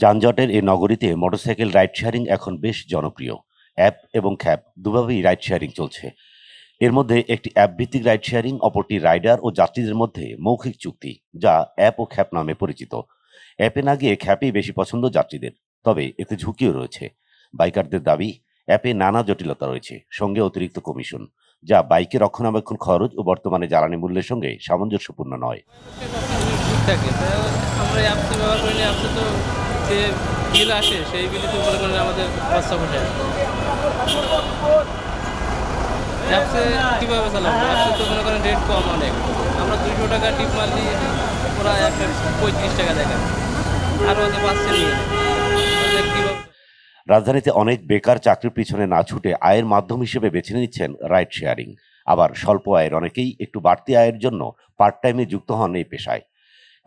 যানজটের এ নগরীতে motorcycle ride sharing এখন বেশ জনপ্রিয়। অ্যাপ এবং খ্যাপ দুভাবেই রাইড শেয়ারিং চলছে। এর মধ্যে একটি অ্যাপ ভিত্তিক রাইড শেয়ারিং, অপরটি রাইডার ও যাত্রীদের মধ্যে মৌখিক চুক্তি, যা অ্যাপ ও খ্যাপ নামে পরিচিত। অ্যাপে না গিয়ে খ্যাপই বেশি পছন্দ যাত্রীদের, তবে এতে ঝুঁকিও রয়েছে। বাইকারদের দাবি, অ্যাপে নানা জটিলতা রয়েছে, সঙ্গে অতিরিক্ত কমিশন, যা বাইকের রক্ষণাবেক্ষণ খরচ ও বর্তমানে জ্বালানি মূল্যের সঙ্গে সামঞ্জস্যপূর্ণ নয়। যে বিল আসে, সেই বিলে তো মনে করেন আমাদের খরচা ওঠে। অ্যাপসে কীভাবে চালাবো? অ্যাপসে তো মনে করেন রেট কম অনেক। আমরা দুশো টাকা টিপ মারলি ওরা একটা পঁয়ত্রিশ টাকা দেখেন আরও হয়তো পাচ্ছে নিয়ে রাজধানীতে অনেক বেকার চাকরির পিছনে না ছুটে আয়ের মাধ্যম হিসেবে বেছে নিচ্ছেন রাইড শেয়ারিং আবার স্বল্প আয়ের অনেকেই একটু বাড়তি আয়ের জন্য পার্ট টাইমে যুক্ত হন এই পেশায়।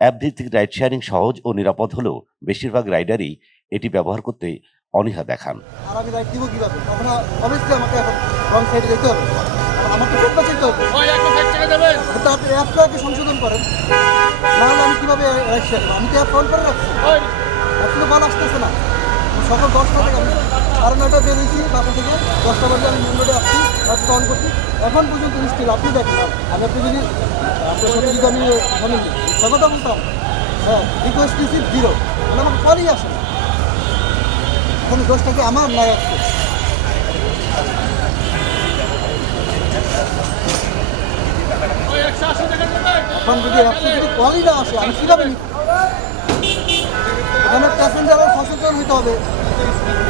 অ্যাপ ভিত্তিক রাইড শেয়ারিং সহজ ও নিরাপদ হলেও বেশিরভাগ রাইডারই এটি ব্যবহার করতে অনীহা দেখান। আর আমি রাইড দিব কীভাবে? তখন অবশ্যই আমাকে এখন রং সাইডে যেতে হবে। তো আপনি সংশোধন করেন। নাহলে আমি কীভাবে রাইড শেয়ার আমি তো অ্যাপ অন করে রাখছি। অ্যাপ তো কল আসতেছে না। সকাল দশটা থেকে আমি সাড়ে নয়টা বেরিয়েছি। বাসা থেকে দশটা বাজে আমি মেন রোডে আসছি অ্যাপটা অন করছি। এখন পর্যন্ত স্টিল আপনি দেখেন। আমি আপনি যদি আপনার সাথে যদি আমি কথা বলতাম হ্যাঁ রিকোয়েস্ট রিসিভ জিরো আমার কলই আসে। না এখন দোষটা কি আমার নাই আসছে এখন যদি অ্যাপসে যদি কলই না আসে আমি কীভাবে? এখানে প্যাসেঞ্জারও সচেতন হতে হবে।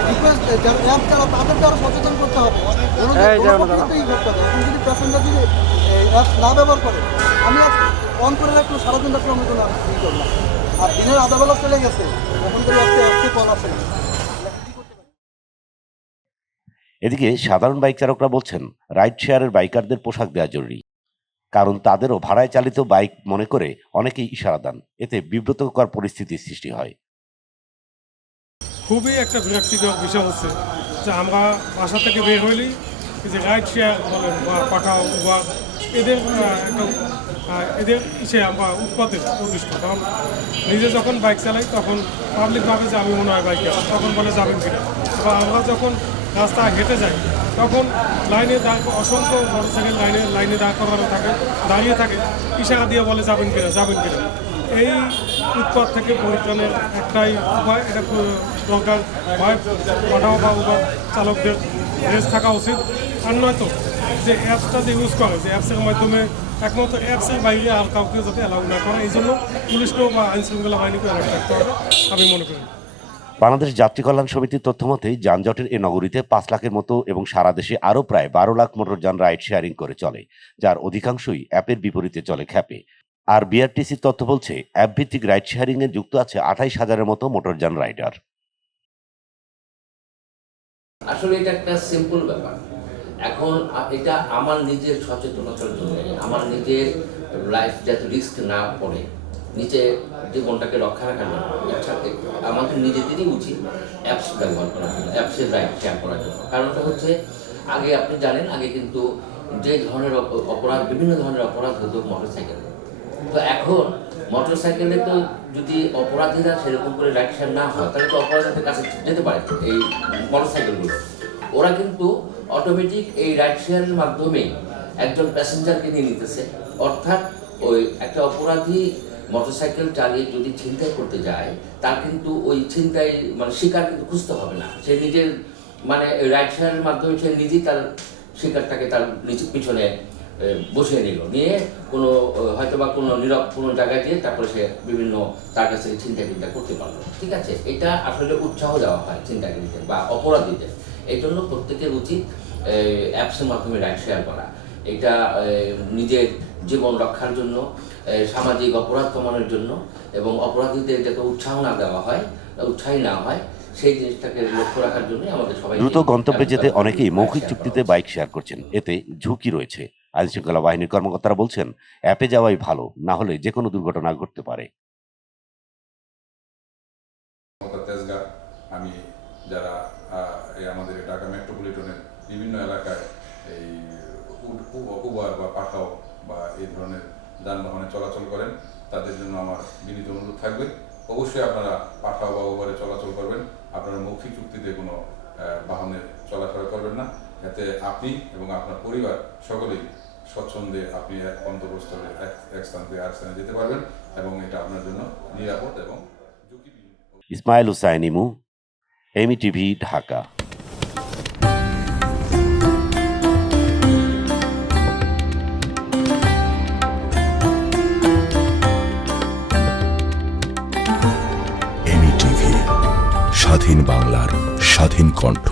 রিকোয়েস্ট যারা অ্যাপ যারা তাদেরকে আরও সচেতন করতে হবে। অনুযায়ী করতে হবে এখন যদি প্যাসেঞ্জার যদি অ্যাপ না ব্যবহার করে আমি অন করে রাখলেও সারাদিন রাখলেও আমি কোনো ই করব না। আর দিনের আধা বেলা চলে গেছে এখন তো অ্যাপসে অ্যাপসে কল আসে এদিকে সাধারণ বাইক চালকরা বলছেন রাইড শেয়ারের বাইকারদের পোশাক দেওয়া জরুরি। কারণ তাদেরও ভাড়ায় চালিত বাইক মনে করে অনেকেই ইশারা দেন এতে বিব্রতকর পরিস্থিতির সৃষ্টি হয়। খুবই একটা বিরক্তিকর বিষয় হচ্ছে যে আমরা বাসা থেকে বের হইলেই যে রাইড শেয়ার বলেন বা পাঠাও বা এদের একটা এদের আমরা উৎপাতে প্রতিষ্ঠ কারণ নিজে যখন বাইক চালাই, তখন পাবলিক ভাবে যে আমি মনে হয় বাইকে তখন বলে যাবেন কিনা? বা আমরা যখন রাস্তা হেঁটে যাই, তখন লাইনে দাঁড় অসংখ্য মোটরসাইকেল লাইনে লাইনে দাঁড় করানো থাকে, দাঁড়িয়ে থাকে, ইশারা দিয়ে বলে যাবেন কিনা যাবেন কিনা? এই উৎপাদ থেকে পরিত্রাণের একটাই উপায়, এটা দরকার। হয় পাঠাও বা উবার চালকদের রেস থাকা উচিত। আর নয়তো, যে অ্যাপসটা যে ইউজ করে, যে অ্যাপসের মাধ্যমে একমাত্র অ্যাপসের বাইরে আর কাউকে যাতে অ্যালাউ না করে এই জন্য পুলিশকেও বা আইন শৃঙ্খলা বাহিনীকেও অ্যালাউ থাকতে হবে আমি মনে করি। বাংলাদেশ যাত্রী কল্যাণ সমিতির তথ্য মতে যানজটের এ নগরীতে পাঁচ লাখের মতো এবং সারা দেশে আরও প্রায় বারো লাখ মোটরযান রাইড শেয়ারিং করে চলে যার অধিকাংশই অ্যাপের বিপরীতে চলে খ্যাপে। আর বিআরটিসির তথ্য বলছে অ্যাপভিত্তিক রাইড শেয়ারিং এ যুক্ত আছে আঠাইশ হাজারের মতো মোটরযান রাইডার। আসলে এটা একটা সিম্পল ব্যাপার। এখন এটা আমার নিজের সচেতনতার জন্য আমার নিজের লাইফ যাতে রিস্ক না পড়ে নিচে জীবনটাকে রক্ষা রাখার জন্য। সাথে আমাদের নিজেদেরই উচিত অ্যাপস ব্যবহার করার জন্য অ্যাপসের রাইট শেয়ার করার জন্য। কারণটা হচ্ছে, আগে আপনি জানেন, আগে কিন্তু যে ধরনের অপ- অপরাধ, বিভিন্ন ধরনের অপরাধ হতো মোটরসাইকেলে তো এখন মোটরসাইকেলে তো যদি অপরাধীরা সেরকম করে রাইড শেয়ার না হয়, তাহলে তো অপরাধীদের কাছে যেতে পারে এই মোটরসাইকেলগুলো ওরা কিন্তু অটোমেটিক এই রাইড শেয়ারের মাধ্যমে একজন প্যাসেঞ্জারকে নিয়ে নিতেছে। অর্থাৎ ওই একটা অপরাধী মোটরসাইকেল চালিয়ে যদি ছিনতাই করতে যায়, তার কিন্তু ওই ছিনতাই মানে শিকার কিন্তু খুঁজতে হবে না। সে নিজের মানে রাইড শেয়ারের মাধ্যমে সে নিজেই তার শিকারটাকে তার নিচে পিছনে বসিয়ে নিল। নিয়ে কোনো হয়তো বা কোনো নীরব কোনো জায়গায় দিয়ে তারপরে সে বিভিন্ন তার কাছ চিন্তা চিন্তা করতে পারল। ঠিক আছে? এটা আসলে উৎসাহ দেওয়া হয় চিন্তাকারীদের বা অপরাধীদের। এই জন্য প্রত্যেকের উচিত অ্যাপসের মাধ্যমে রাইড শেয়ার করা। এটা নিজের জীবন রক্ষার জন্য সামাজিক অপরাধ কমানোর জন্য এবং অপরাধীদের যাতে উৎসাহ না দেওয়া হয় উৎসাহী না হয় সেই জিনিসটাকে লক্ষ্য রাখার জন্যই আমাদের সবাই দ্রুত গন্তব্যে যেতে অনেকেই মৌখিক চুক্তিতে বাইক শেয়ার করছেন। এতে ঝুঁকি রয়েছে। আইন শৃঙ্খলা বাহিনীর কর্মকর্তারা বলছেন অ্যাপে যাওয়াই ভালো না হলে যে কোনো দুর্ঘটনা ঘটতে পারে। আমি যারা আমাদের ঢাকা মেট্রোপলিটনের বিভিন্ন এলাকায় এই উবার বা পাঠাও বা এই ধরনের যানবাহনে চলাচল করেন তাদের জন্য আমার বিনীত অনুরোধ থাকবে। অবশ্যই আপনারা পাঠাও বা উবারে চলাচল করবেন। আপনারা মৌখিক চুক্তিতে কোনো আহ, বাহনে চলাফেরা করবেন না। এতে আপনি এবং আপনার পরিবার সকলেই স্বচ্ছন্দে আপনি এক গন্তব্যস্থলে এক স্থান থেকে আর স্থানে যেতে পারবেন এবং এটা আপনার জন্য নিরাপদ এবং ইসমাইল হুসাইন ইমু এমি টিভি ঢাকা। স্বাধীন কণ্ঠ।